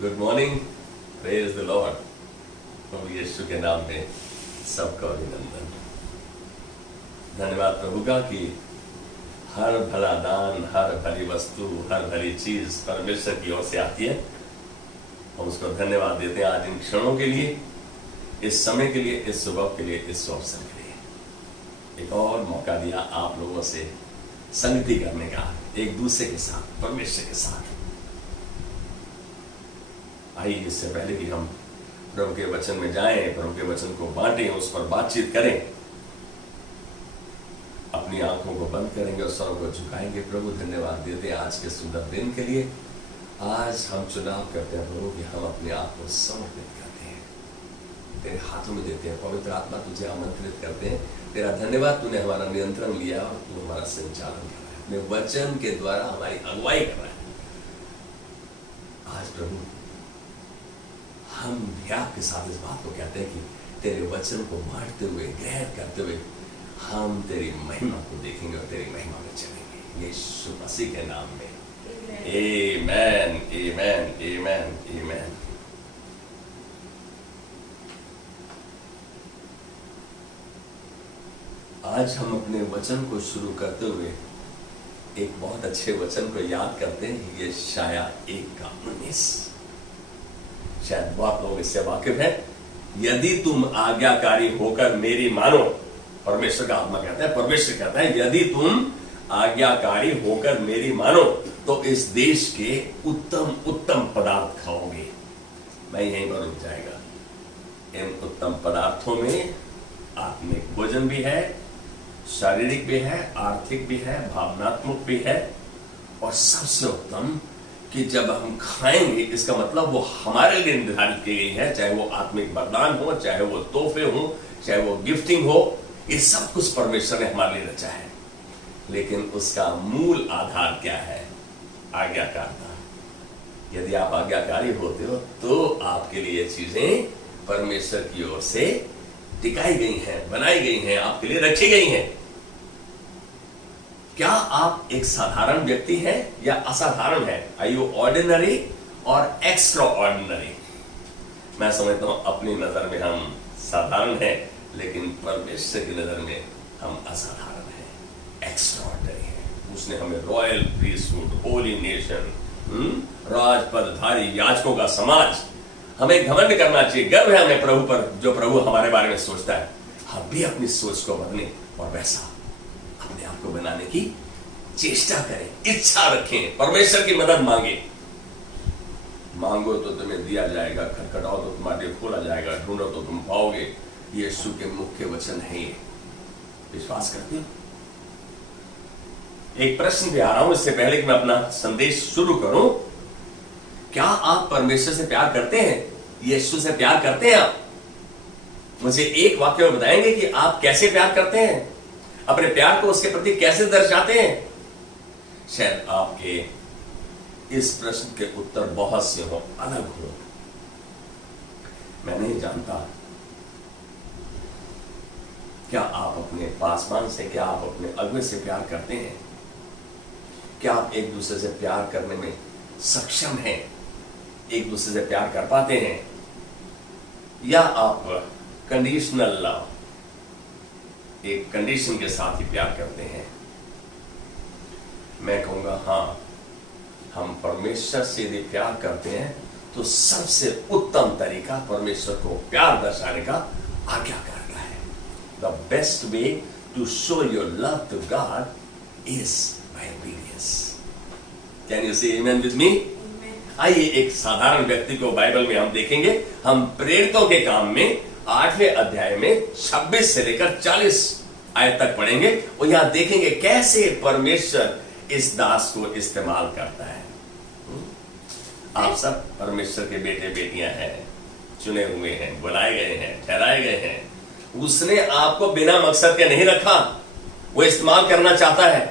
Good morning, praise the lord. प्रभु यीशु के नाम में सबका अभिनंदन। धन्यवाद प्रभु का कि हर भला दान, हर भली वस्तु, हर भली चीज परमेश्वर की ओर से आती है। हम उसको धन्यवाद देते हैं आज इन क्षणों के लिए, इस समय के लिए, इस सुबह के लिए, इस अवसर के लिए। एक और मौका दिया आप लोगों से संगति करने का, एक दूसरे के साथ, परमेश्वर के साथ। आइए इससे पहले कि हम प्रभु के वचन में जाएं, प्रभु के वचन को बांटें, उस पर बातचीत करें, अपनी आंखों को बंद करेंगे और सरों को झुकाएंगे। प्रभु धन्यवाद देते हैं आज के सुंदर दिन के लिए। आज हम चुनाव करते हैं प्रभु कि हम अपने आप को समर्पित करते हैं, तेरे हाथों में देते हैं। पवित्र आत्मा तुझे आमंत्रित करते हैं। तेरा धन्यवाद, तूने हमारा नियंत्रण लिया और तू हमारा संचालन कर रहा है, अपने वचन के द्वारा हमारी अगुवाई कर रहा है। आज प्रभु हम भी आपके साथ इस बात को कहते हैं कि तेरे वचन को बांटते हुए, ग्रहण करते हुए हम तेरी महिमा को देखेंगे और तेरी महिमा में चलेंगे, यीशु मसीह के नाम में। आमेन, आमेन, आमेन, आमेन। आज हम अपने वचन को शुरू करते हुए एक बहुत अच्छे वचन को याद करते हैं। ये शाया 1:19। शायद बहुत लोग इससे वाकिफ है। यदि तुम आज्ञाकारी होकर मेरी मानो, परमेश्वर का आत्मा कहता है, परमेश्वर कहता है यदि तुम आज्ञाकारी होकर मेरी मानो तो इस देश के उत्तम उत्तम पदार्थ खाओगे। मैं यहीं पर रुक जाएगा। इन उत्तम पदार्थों में आत्मिक भोजन भी है, शारीरिक भी है, आर्थिक भी है, भावनात्मक भी है, और सबसे उत्तम कि जब हम खाएंगे इसका मतलब वो हमारे लिए निर्धारित की गई है, चाहे वो आत्मिक वरदान हो, चाहे वो तोहफे हो, चाहे वो गिफ्टिंग हो, ये सब कुछ परमेश्वर ने हमारे लिए रचा है। लेकिन उसका मूल आधार क्या है? आज्ञाकारिता। यदि आप आज्ञाकारी होते हो तो आपके लिए ये चीजें परमेश्वर की ओर से टिकाई गई हैं, बनाई गई हैं, आपके लिए रखी गई हैं। क्या आप एक साधारण व्यक्ति हैं या असाधारण है? आर यू ऑर्डिनरी और एक्स्ट्रा ऑर्डिनरी? मैं समझता हूं अपनी नजर में हम साधारण हैं, लेकिन परमेश्वर की नजर में हम असाधारण हैं, एक्स्ट्रा ऑर्डिनरी हैं। उसने हमें रॉयल प्रीस्टहुड, होली नेशन, राजपदधारी याजकों का समाज, हमें घमंड करना चाहिए, गर्व है हमें प्रभु पर, जो प्रभु हमारे बारे में सोचता है। हम भी अपनी सोच को बदलें और वैसा अपने आप को बनाने की चेष्टा करें, इच्छा रखें, परमेश्वर की मदद मांगे। मांगो तो तुम्हें दिया जाएगा, खटखटाओ तो तुम्हारे लिए खोला जाएगा, ढूंढो तो तुम पाओगे। यीशु के मुख्य वचन है ये। विश्वास करते हो? एक प्रश्न भी आ रहा हूं इससे पहले कि मैं अपना संदेश शुरू करूं। क्या आप परमेश्वर से प्यार करते हैं? यीशु से प्यार करते हैं आप? मुझे एक वाक्य में बताएंगे कि आप कैसे प्यार करते हैं, अपने प्यार को उसके प्रति कैसे दर्शाते हैं। शायद आपके इस प्रश्न के उत्तर बहुत से हो, अलग हो, मैं नहीं जानता। क्या आप अपने पासवान से, क्या आप अपने अगुवे से प्यार करते हैं? क्या आप एक दूसरे से प्यार करने में सक्षम हैं, एक दूसरे से प्यार कर पाते हैं, या आप कंडीशनल लव, एक कंडीशन के साथ ही प्यार करते हैं? मैं कहूंगा हाँ, हम परमेश्वर से यदि प्यार करते हैं तो सबसे उत्तम तरीका परमेश्वर को प्यार दर्शाने का आज्ञाकार का है। The best way to show your love to God is by obedience. Can you say amen with me? आइए एक साधारण व्यक्ति को बाइबल में हम देखेंगे। हम प्रेरितों के काम में 8वें अध्याय में 26 से लेकर 40 आयत तक पढ़ेंगे और यहां देखेंगे कैसे परमेश्वर इस दास को इस्तेमाल करता है। आप सब परमेश्वर के बेटे बेटियां हैं, चुने हुए हैं, बुलाए गए हैं, ठहराए गए हैं। उसने आपको बिना मकसद के नहीं रखा, वो इस्तेमाल करना चाहता है।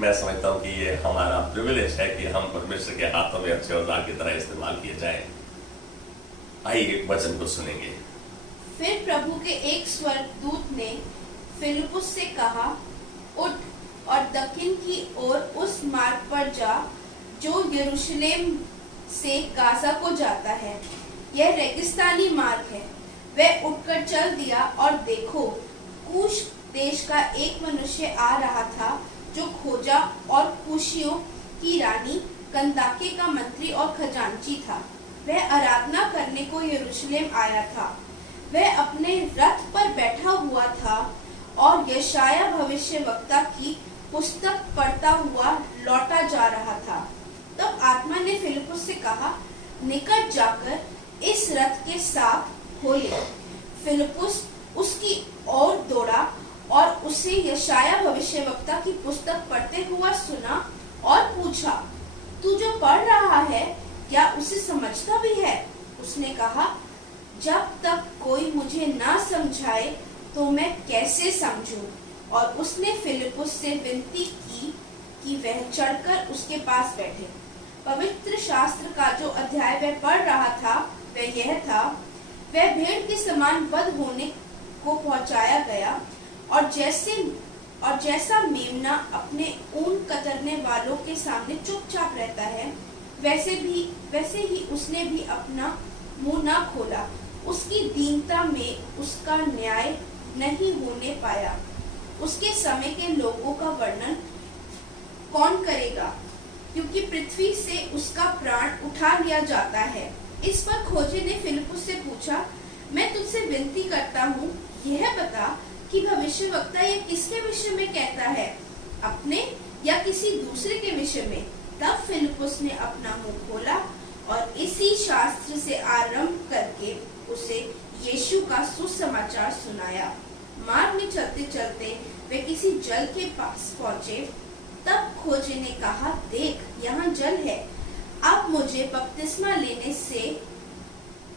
मैं समझता हूं कि ये हमारा प्रिविलेज है कि हम परमेश्वर के हाथों में अच्छे औजार की तरह इस्तेमाल किए जाएं। आइए वचन को सुनेंगे। फिर प्रभु के एक स्वर्गदूत ने फिलिपुस से कहा, उठ और दक्षिण की ओर उस मार्ग पर जा जो यरूशलेम से गाजा को जाता है। यह रेगिस्तानी मार्ग है। वह उठकर चल दिया और देखो, कूश देश का एक मनुष्य आ रहा था जो खोजा और कूशियों की रानी कंदाके का मंत्री और खजांची था। वह आराधना करने को यरूशलेम आया था। वह अपने रथ पर बैठा हुआ था और यशाया भविष्यवक्ता की पुस्तक पढ़ता हुआ लौटा जा रहा था। तब आत्मा ने फिलिपुस से कहा, निकट जाकर इस रथ के साथ हो ले। फिलिपुस उसकी ओर दौड़ा और उसे यशाया भविष्यवक्ता की पुस्तक पढ़ते हुआ सुना और पूछा, तू जो पढ़ रहा है क्या उसे समझता भी है? उसने कहा, जब तक कोई मुझे ना समझाए तो मैं कैसे समझूं? और उसने फिलिपुस से विनती की कि वह चढ़कर उसके पास बैठे। पवित्र शास्त्र का जो अध्याय वह पढ़ रहा था वह यह था, वह भेड़ के समान वध होने को पहुंचाया गया और जैसा मेमना अपने ऊन कतरने वालों के सामने चुपचाप रहता है, वैसे ही उसने भी अपना मुंह ना खोला। उसकी दीनता में उसका न्याय नहीं होने पाया। उसके समय के लोगों का वर्णन कौन करेगा, क्योंकि पृथ्वी से उसका प्राण उठा लिया जाता है। इस पर खोजे ने फिलिपुस से पूछा, मैं तुझसे विनती करता हूँ, यह बता कि भविष्यवक्ता ये किसके विषय में कहता है, अपने या किसी दूसरे के विषय में? तब फिलिपुस ने अपना मुंह खोला और इसी शास्त्र से आरंभ करके उसे यीशु का सुसमाचार सुनाया। मार्ग में चलते चलते वे किसी जल के पास पहुंचे। तब खोजे ने कहा, देख, यहाँ जल है, अब मुझे बपतिस्मा लेने से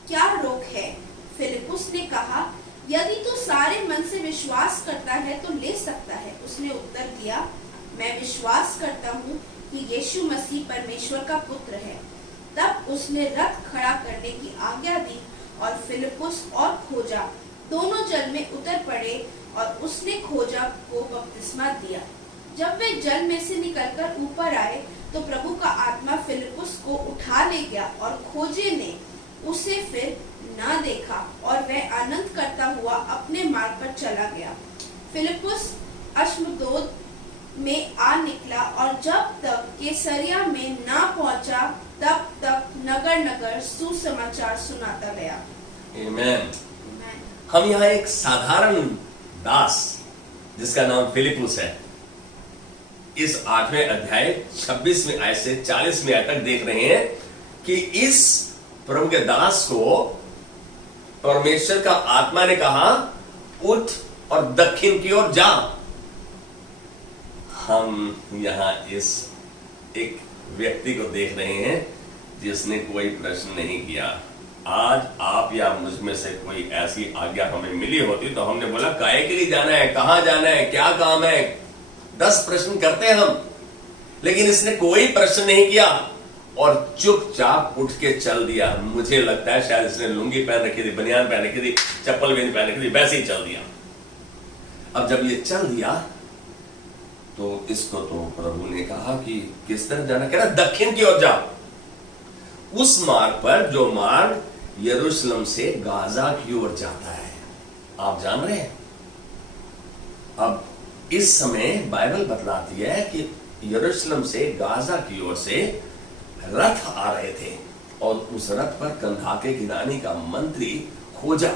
क्या रोक है? फिलिपुस ने कहा, यदि तू सारे मन से विश्वास करता है तो ले सकता है। उसने उत्तर दिया, मैं विश्वास करता हूँ कि यीशु मसीह परमेश्वर का पुत्र है। तब उसने रथ खड़ा करने की आज्ञा दी और फिलिपुस और खोजा दोनों जल में उतर पड़े और उसने खोजा को बपतिस्मा दिया। जब वे जल में से निकलकर ऊपर आए तो प्रभु का आत्मा फिलिपुस को उठा ले गया और खोजे ने उसे फिर ना देखा और वह आनंद करता हुआ अपने मार्ग पर चला गया। फिलिपुस अश्मदोद में आ निकला और जब तक कैसरिया में ना पहुंचा तब तक नगर नगर सुसमाचार सुनाता गया। आमीन। हम यहाँ एक साधारण दास जिसका नाम फिलिपुस है, इस 8वें अध्याय 26वें आयत से 40वें आयत तक देख रहे हैं कि इस प्रभु के दास को परमेश्वर का आत्मा ने कहा, उठ और दक्षिण की ओर जा। हम यहाँ इस एक व्यक्ति को देख रहे हैं जिसने कोई प्रश्न नहीं किया। आज आप या मुझ में से कोई ऐसी आज्ञा हमें मिली होती तो हमने बोला, काहे के लिए जाना है, कहां जाना है, क्या काम है, 10 प्रश्न करते हैं हम। लेकिन इसने कोई प्रश्न नहीं किया और चुपचाप उठ के चल दिया। मुझे लगता है शायद इसने लुंगी पहन रखी थी, बनियान पहन रखी थी, चप्पल भी नहीं पहन रखी थी, वैसे ही चल दिया। अब जब ये चल दिया तो इसको तो प्रभु ने कहा कि किस तरफ जाना, कह रहा दक्षिण की ओर जाओ। उस मार्ग पर जो मार्ग यरूशलेम से गाजा की ओर जाता है, आप जान रहे हैं। अब इस समय बाइबल बतलाती है कि यरूशलेम से गाजा की ओर से रथ आ रहे थे और उस रथ पर कंदाके की रानी का मंत्री खोजा,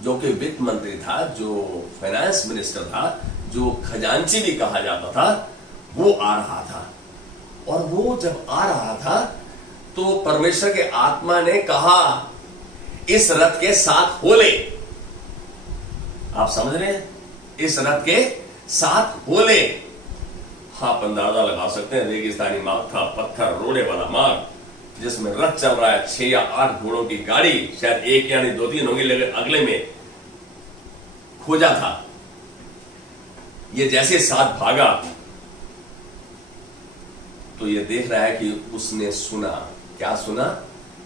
जो कि वित्त मंत्री था, जो फाइनेंस मिनिस्टर था, जो खजांची भी कहा जाता था, वो आ रहा था। और वो जब आ रहा था तो परमेश्वर के आत्मा ने कहा, इस रथ के साथ हो ले। आप समझ रहे हैं, इस रथ के साथ हो ले। आप अंदाजा लगा सकते हैं, रेगिस्तानी मार्ग था, पत्थर रोड़े वाला मार्ग जिसमें रथ चल रहा है, 6 या 8 घोड़ों की गाड़ी, शायद 1 या 2-3 होंगी, लेकिन अगले में खोजा था। ये जैसे साथ भागा तो ये देख रहा है कि उसने सुना, क्या सुना,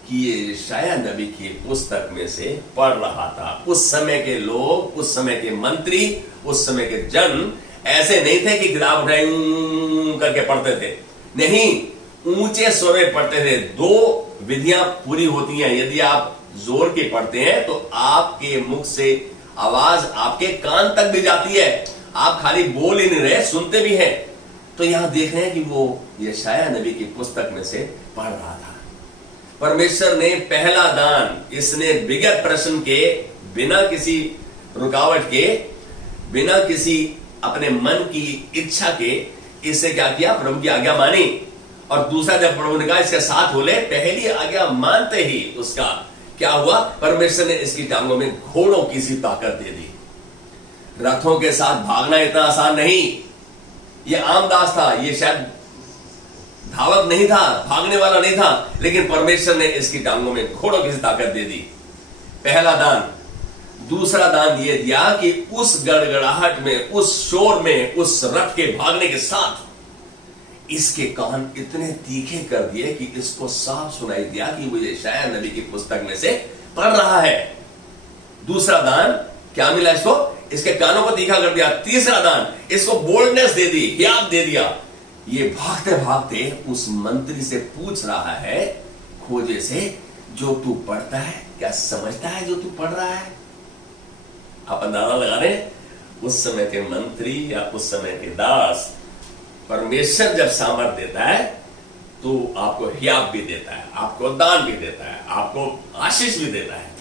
कि ये यशायाह नबी की पुस्तक में से पढ़ रहा था। उस समय के लोग, उस समय के मंत्री, उस समय के जन ऐसे नहीं थे कि किताब उठाई करके पढ़ते थे। नहीं, ऊंचे स्वर में पढ़ते थे। दो विधियां पूरी होती हैं। यदि आप जोर के पढ़ते हैं तो आपके मुख से आवाज आपके कान तक भी जाती है, आप खाली बोल ही नहीं रहे, सुनते भी हैं। तो यहां देख रहे हैं कि वो यशायाह नबी की पुस्तक में से पढ़ रहा था। परमेश्वर ने पहला दान, इसने बिगड़ प्रश्न के, बिना किसी रुकावट के, बिना किसी अपने मन की इच्छा के, इससे क्या किया, प्रभु की आज्ञा मानी। और दूसरा, जब प्रभु ने कहा इसके साथ हो ले, पहली आज्ञा मानते ही उसका क्या हुआ, परमेश्वर ने इसकी टांगों में घोड़ों की सी ताकत दे दी। रथों के साथ भागना इतना आसान नहीं। ये आम दास था, ये शायद धावक नहीं था, भागने वाला नहीं था, लेकिन परमेश्वर ने इसकी टांगों में घोड़ों की सी ताकत दे दी। पहला दान। दूसरा दान ये दिया कि उस गड़गड़ाहट में, उस शोर में, उस रथ के भागने के साथ इसके कान इतने तीखे कर दिए कि इसको साफ सुनाई दिया कि वो यशायाह नबी की पुस्तक में से पढ़ रहा है। दूसरा दान क्या मिला इसको, इसके कानों को तीखा कर दिया। तीसरा दान, इसको बोल्डनेस दे दी, हिम्मत दे दिया। ये भागते भागते उस मंत्री से पूछ रहा है, खोजे से, जो तू पढ़ता है क्या समझता है जो तू पढ़ रहा है? आप अंदाजा लगा रहे हैं, उस समय के मंत्री या उस समय के दास, परमेश्वर जब सामर्थ देता है तो आपको हियाब भी देता है, आपको दान भी देता है, आपको आशीष भी देता है।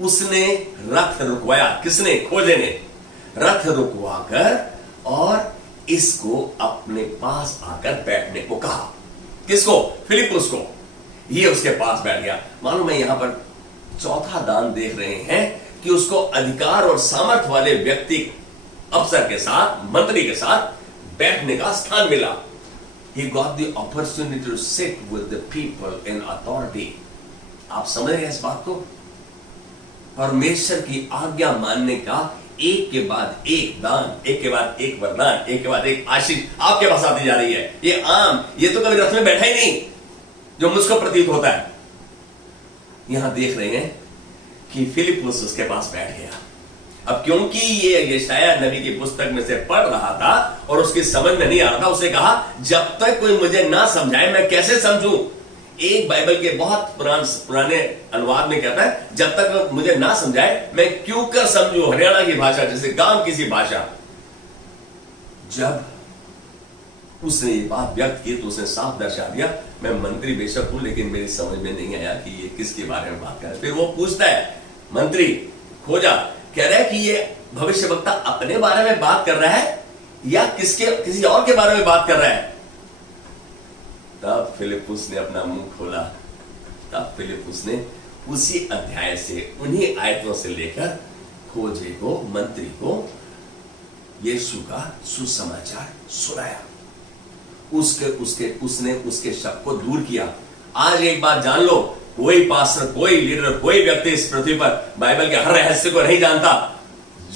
उसने रथ रुकवाया। किसने? खोजे ने रथ रुकवाकर और इसको अपने पास आकर बैठने को कहा। किसको? फिलिपुस को। ये उसके पास बैठ गया। मालूम है, यहां पर चौथा दान देख रहे हैं कि उसको अधिकार और सामर्थ वाले व्यक्ति, अफसर के साथ, मंत्री के साथ बैठने का स्थान मिला। He got the opportunity to sit with the people in authority. आप समझ रहे हैं इस बात को? परमेश्वर की आज्ञा मानने का एक के बाद एक दान, एक के बाद एक वरदान, एक के बाद एक आशीष आपके पास आती जा रही है। ये तो कभी रथ में बैठा ही नहीं, जो मुझको प्रतीत होता है। यहां देख रहे हैं कि फिलिपुस उसके पास बैठ गया। अब क्योंकि ये यशायाह नबी की पुस्तक में से पढ़ रहा था और उसकी समझ में नहीं आ रहा था, उसे कहा, जब तक कोई मुझे ना समझाए मैं कैसे समझूं? एक बाइबल के बहुत पुराने अनुवाद में कहता है, जब तक मुझे ना समझाए मैं क्यों कर समझूं? हरियाणा की भाषा, जैसे गांव की सी भाषा। जब उसने ये बात व्यक्त की तो उसने साफ दर्शा दिया, मैं मंत्री बेशक हूं, लेकिन मेरी समझ में नहीं आया कि ये किसके बारे में बात कर रहा है। फिर वो पूछता है, मंत्री खोजा, कह रहा है कि ये भविष्यवक्ता अपने बारे में बात कर रहा है या किसी और के बारे में बात कर रहा है? तब फिलिपुस ने अपना मुंह खोला। तब फिलिपुस ने उसी अध्याय से, उन्हीं आयतों से लेकर खोजे को, मंत्री को यीशु का सुसमाचार सुनाया। उसने उसके शक को दूर किया। आज एक बात जान लो, कोई पास्टर, कोई लीडर, कोई व्यक्ति इस पृथ्वी पर बाइबल के हर रहस्य को नहीं जानता,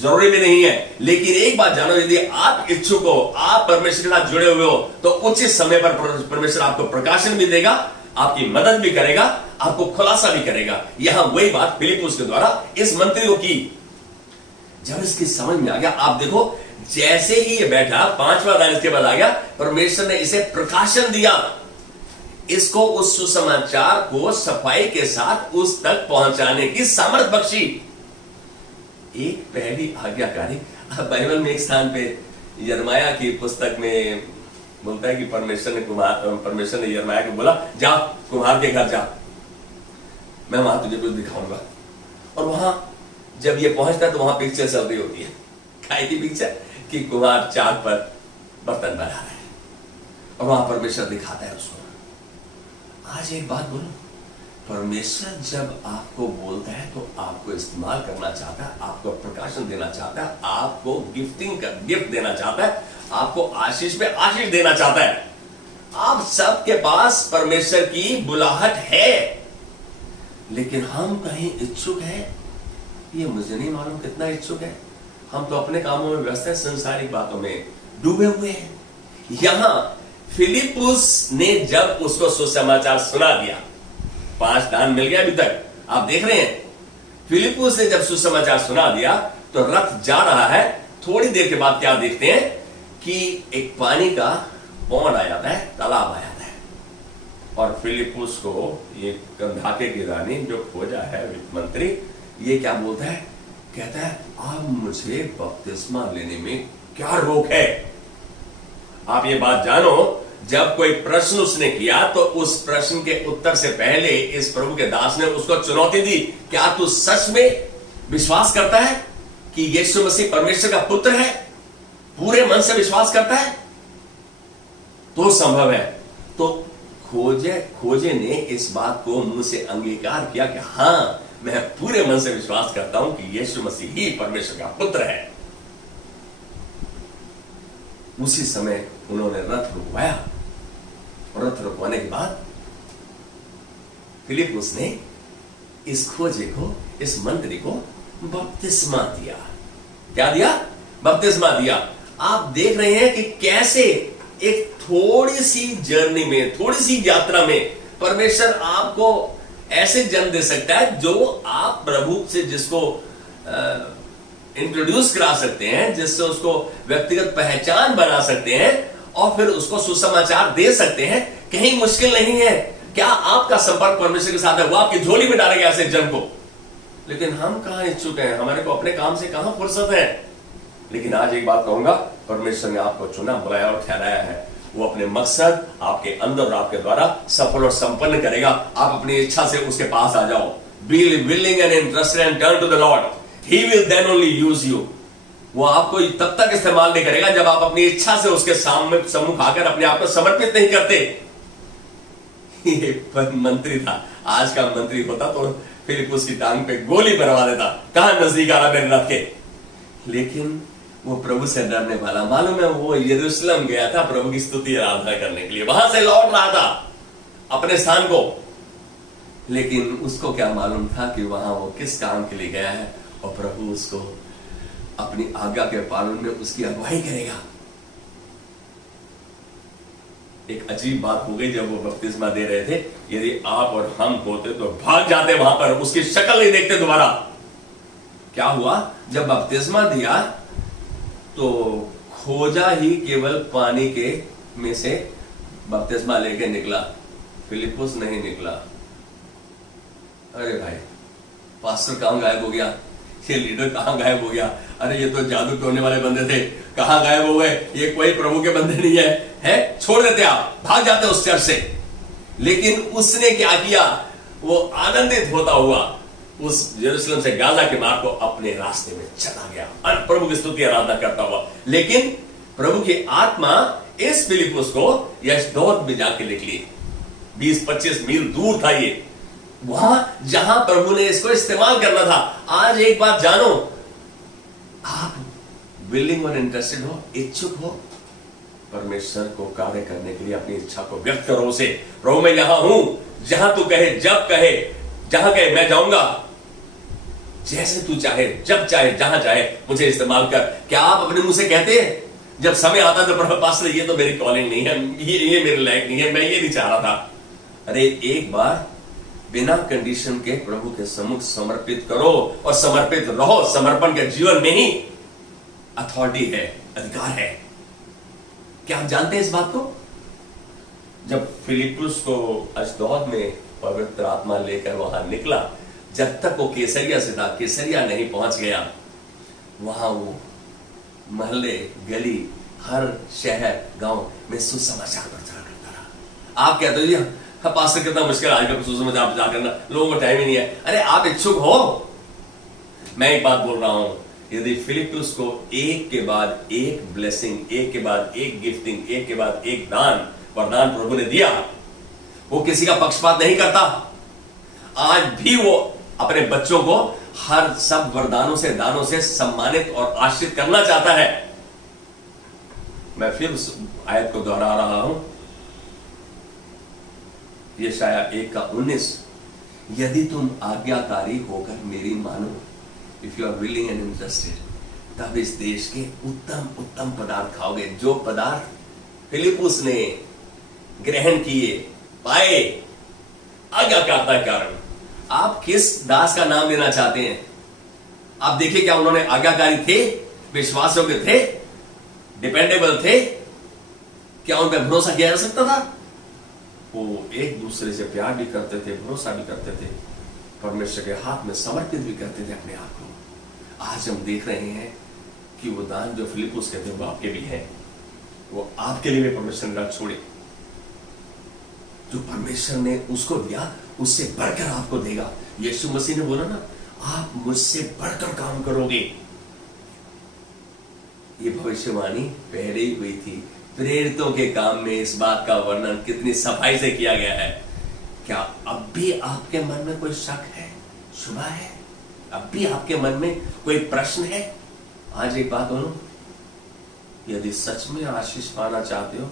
जरूरी भी नहीं है। लेकिन एक बात जानो, यदि आप इच्छुक हो, आप परमेश्वर के साथ जुड़े हुए हो, तो उचित समय पर परमेश्वर आपको प्रकाशन भी देगा, आपकी मदद भी करेगा, आपको खुलासा भी करेगा। यहां वही बात फिलिपुस के द्वारा इस मंत्री को की। जब इसकी समझ में आ गया, आप देखो, जैसे ही ये बैठा, पांचवा दान इसके बाद आ गया, परमेश्वर ने इसे प्रकाशन दिया, इसको उस सुसमाचार को सफाई के साथ उस तक पहुंचाने की सामर्थ बख्शी। एक पहली आज्ञाकारी। बाइबल में एक स्थान पे यिर्मयाह की पुस्तक में बोलता है कि परमेश्वर ने यिर्मयाह को बोला, जा कुम्हार के घर जा, मैं वहां तुझे कुछ दिखाऊंगा। और वहां जब ये पहुंचता है तो वहां पिक्चर चल रही होती है। काय की पिक्चर? कि कुम्हार चाक पर बर्तन बना रहा है और वहां परमेश्वर दिखाता है उसको। आज एक बात बोलो, परमेश्वर जब आपको बोलता है तो आपको इस्तेमाल करना चाहता है, आपको प्रकाशन देना चाहता है, आपको गिफ्ट देना चाहता है, आपको आशीष पे आशीष देना चाहता है। आप सबके पास परमेश्वर की बुलाहट है, लेकिन हम कहीं इच्छुक हैं? ये मुझे नहीं मालूम कितना इच्छुक है। हम तो अपने कामों में व्यस्त हैं, संसारिक बातों में डूबे हुए हैं। यहां फिलिपुस ने जब उसको सुसमाचार सुना दिया, 5 दान मिल गया अभी तक, आप देख रहे हैं। फिलिपुस ने जब सुसमाचार सुना दिया तो रथ जा रहा है। थोड़ी देर के बाद क्या देखते हैं कि एक पानी का पौंड आ जाता है, तालाब आ जाता है। और फिलिपुस को ये कंधाके की रानी जो खोजा है वित्त मंत्री, ये क्या बोलता है? कहता है अब मुझे बपतिस्मा लेने में क्या रोक है? आप ये बात जानो, जब कोई प्रश्न उसने किया तो उस प्रश्न के उत्तर से पहले इस प्रभु के दास ने उसको चुनौती दी, क्या तू सच में विश्वास करता है कि यीशु मसीह परमेश्वर का पुत्र है? पूरे मन से विश्वास करता है तो संभव है। तो खोजे ने इस बात को मुंह से अंगीकार किया कि हां, मैं पूरे मन से विश्वास करता हूं कि यीशु मसीह ही परमेश्वर का पुत्र है। उसी समय उन्होंने रथ रुकवाया। रथ रुकवाने के बाद फिलिपुस ने इस खोजे को, इस मंत्री को बपतिस्मा दिया। क्या दिया? बपतिस्मा दिया। आप देख रहे हैं कि कैसे एक थोड़ी सी जर्नी में, थोड़ी सी यात्रा में परमेश्वर आपको ऐसे जन्म दे सकता है जो आप प्रभु से जिसको इंट्रोड्यूस करा सकते हैं, जिससे उसको व्यक्तिगत पहचान बना सकते हैं और फिर उसको सुसमाचार दे सकते हैं। कहीं मुश्किल नहीं है। क्या आपका संपर्क परमेश्वर के साथ है? वो आपकी झोली में डालेगा ऐसे जन को। लेकिन हम कहां इच्छुक हैं? हमारे को अपने काम से कहां फुर्सत है? लेकिन आज एक बात कहूंगा, परमेश्वर ने आपको चुना, बुलाया और ठहराया है। वो अपने मकसद आपके अंदर और आपके द्वारा सफल और संपन्न करेगा। आप अपनी इच्छा से उसके पास आ जाओ। Be willing and interested and turn to the lord, he will then only use you. वो आपको तब तक इस्तेमाल नहीं करेगा जब आप अपनी इच्छा से उसके सामने सम्मुख आकर अपने आप को समर्पित नहीं करते। ये मंत्री था, आज का मंत्री होता तो फिलिपुस की टांग पे गोली भरवा देता, कहां नजदीक आ रहा मेरे रथ के। लेकिन वो प्रभु से डरने वाला, मालूम है वो यरूशलेम गया था प्रभु की स्तुति आराधना करने के लिए, वहां से लौट रहा था अपने स्थान को। लेकिन उसको क्या मालूम था कि वहां वो किस काम के लिए गया है और प्रभु उसको अपनी आज्ञा के पालन में उसकी अगुवाई करेगा। एक अजीब बात हो गई जब वो बपतिस्मा दे रहे थे। यदि आप और हम होते तो भाग जाते वहां पर, उसकी शक्ल नहीं देखते दोबारा। क्या हुआ? जब बपतिस्मा दिया तो खोजा ही केवल पानी के में से बपतिस्मा लेके निकला, फिलिपुस नहीं निकला। अरे भाई, पास्टर कहां गायब हो गया? ये लीडर कहां गायब हो गया? अरे ये तो जादू टोने वाले बंदे थे, कहां गायब हो गए? ये कोई प्रभु के बंदे नहीं है? छोड़ देते आप, भाग जाते उस चर्च से। लेकिन उसने क्या किया? वो आनंदित होता हुआ उस यरूशलेम से गाजा के मार्ग को अपने रास्ते में चला गया और प्रभु की स्तुति आराधना करता हुआ। लेकिन प्रभु की आत्मा इस फिलिपुस को यशदोद में जाके निकली। 20-25 मील दूर था ये, वहां जहां प्रभु ने इसको इस्तेमाल करना था। आज एक बात जानो, आप विलिंग और इंटरेस्टेड हो, इच्छुक हो परमेश्वर को कार्य करने के लिए, अपनी इच्छा को व्यक्त करो उसे। प्रभु मैं यहां हूं, जहां तू कहे, जब कहे, जहां कहे मैं जाऊंगा। जैसे तू चाहे, जब चाहे, जहां चाहे मुझे इस्तेमाल कर। क्या आप अपने मुंह से कहते हैं जब समय आता तो प्रभु पास्टर ये तो मेरी कॉलिंग नहीं है, ये मेरे लायक नहीं है, मैं ये नहीं चाह रहा था। अरे एक बार बिना कंडीशन के प्रभु के सम्मुख समर्पित करो और समर्पित रहो। समर्पण के जीवन में ही अथॉरिटी है, अधिकार है। क्या आप जानते हैं इस बात को? जब फिलिपुस को अशदोद में पवित्र आत्मा लेकर वहां निकला, जब तक वो केसरिया से था, केसरिया नहीं पहुंच गया, वहां वो महल्ले, गली, हर शहर, गांव में सुसमाचार प्रचार करता रहा। आप कहते हो जी पास्टर कितना मुश्किल आजकल सुसमाचार प्रचार करना, लोगों को टाइम ही नहीं है। अरे आप इच्छुक हो? मैं एक बात बोल रहा हूं, यदि फिलिपुस को एक के बाद एक ब्लेसिंग, एक के बाद एक गिफ्टिंग, एक के बाद एक दान, वरदान प्रभु ने दिया, वो किसी का पक्षपात नहीं करता। आज भी वो अपने बच्चों को हर सब वरदानों से, दानों से सम्मानित और आश्रित करना चाहता है। मैं फिर उस आयत को दोहरा रहा हूं, यशाया 1:19, यदि तुम आज्ञाकारी होकर मेरी मानो, if you are willing and interested, तब इस देश के उत्तम उत्तम पदार्थ खाओगे। जो पदार्थ फिलिपुस ने ग्रहण किए, पाए, आज्ञाकारिता के कारण। आप किस दास का नाम लेना चाहते हैं? आप देखिए क्या उन्होंने आज्ञाकारी थे, विश्वास योग्य थे, डिपेंडेबल थे, क्या उन पर भरोसा किया जा सकता था? वो एक दूसरे से प्यार भी करते थे, भरोसा भी करते थे, परमेश्वर के हाथ में समर्पित भी करते थे अपने आप को। आज हम देख रहे हैं कि वो दान जो फिलिप्पुस कहते हैं वो आपके भी है, वो आपके लिए भी परमेश्वर ने रख छोड़े। जो परमेश्वर ने उसको दिया उससे बढ़कर आपको देगा। यीशु मसीह ने बोला ना, आप मुझसे बढ़कर काम करोगे। ये भविष्यवाणी पहले ही हुई थी। प्रेरितों के काम में इस बात का वर्णन कितनी सफाई से किया गया है। क्या अब भी आपके मन में कोई शक है, शुबा है? अब भी आपके मन में कोई प्रश्न है? आज एक बात बोलूं, यदि सच में आशीष पाना चाहते हो,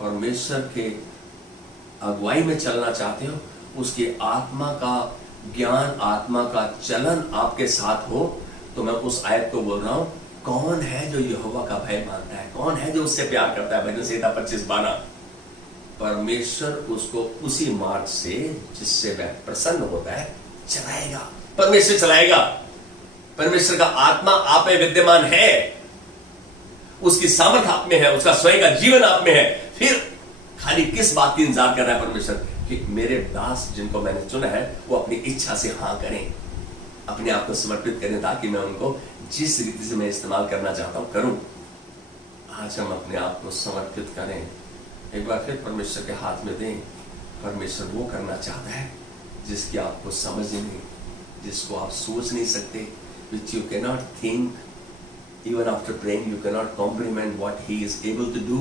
परमेश्वर के अगुवाई में चलना चाहते हो, उसकी आत्मा का ज्ञान, आत्मा का चलन आपके साथ हो, तो मैं उस आयत को बोल रहा हूं, कौन है जो यहोवा का भय मानता है, कौन है जो उससे प्यार करता है? भजन संहिता 25:12। परमेश्वर उसको उसी मार्ग से जिससे वह प्रसन्न होता है चलाएगा। परमेश्वर चलाएगा। परमेश्वर का आत्मा आप में विद्यमान है, उसकी सामर्थ आप में है, उसका स्वयं का जीवन आप में है। फिर खाली किस बात की इंतजार कर रहा है परमेश्वर? कि मेरे दास जिनको मैंने चुना है वो अपनी इच्छा से हाँ करें, अपने आप को समर्पित करें, ताकि मैं उनको जिस रीति से मैं इस्तेमाल करना चाहता हूं करूं। आज हम अपने आप को समर्पित करें, एक बार फिर परमेश्वर के हाथ में दें। परमेश्वर वो करना चाहता है जिसकी आपको समझ नहीं, जिसको आप सोच नहीं सकते, which you cannot think, even after praying you cannot comprehend what he is able to do।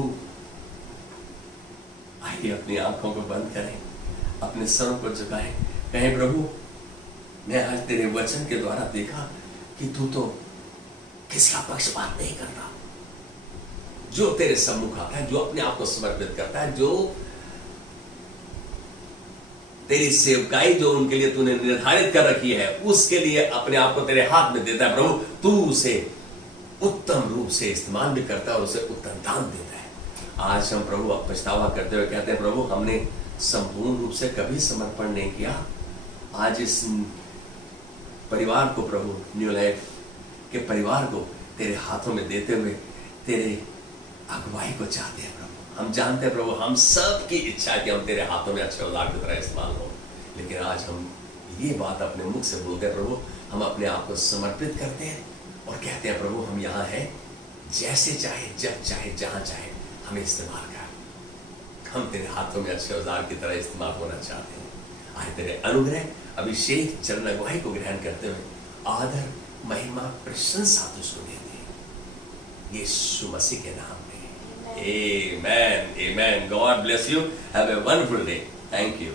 आइए अपनी आंखों को बंद करें, अपने सरों को झुकाएं, कहें प्रभु मैं आज तेरे वचन के द्वारा देखा कि तू तो किसका पक्षपात नहीं करता। जो तेरे सम्मुख आता है, जो अपने आप को समर्पित करता है, जो तेरी सेवकाई जो उनके लिए तूने निर्धारित कर रखी है, उसके लिए अपने आप को तेरे हाथ में देता है प्रभु, तू उसे उत्तम रूप से इस्तेमाल भी करता है और उसे उत्तम दान देता है। आज हम प्रभु पछतावा करते हुए कहते हैं प्रभु हमने संपूर्ण रूप से कभी समर्पण नहीं किया। आज इस परिवार को प्रभु, न्यू लाइफ के परिवार को तेरे हाथों में देते हुए तेरे अगुवाई को चाहते हैं प्रभु। हम जानते हैं प्रभु हम सब की इच्छा है कि हम तेरे हाथों में अच्छे औजार की तरह इस्तेमाल हो, लेकिन आज हम ये बात अपने मुख से बोलते हैं प्रभु, हम अपने आप को समर्पित करते हैं और कहते हैं प्रभु हम यहाँ हैं, जैसे चाहे, जब चाहे, जहां चाहे हमें इस्तेमाल कर। हम तेरे हाथों में अच्छे औजार की तरह इस्तेमाल होना चाहते हैं। आज तेरे अनुग्रह, अभिषेक, चरण अगुवाई को ग्रहण करते हुए आदर, महिमा, प्रशंसा तुझको देते हैं यीशु मसीह के नाम में। Amen. Amen. God bless you. Have a wonderful day. Thank you.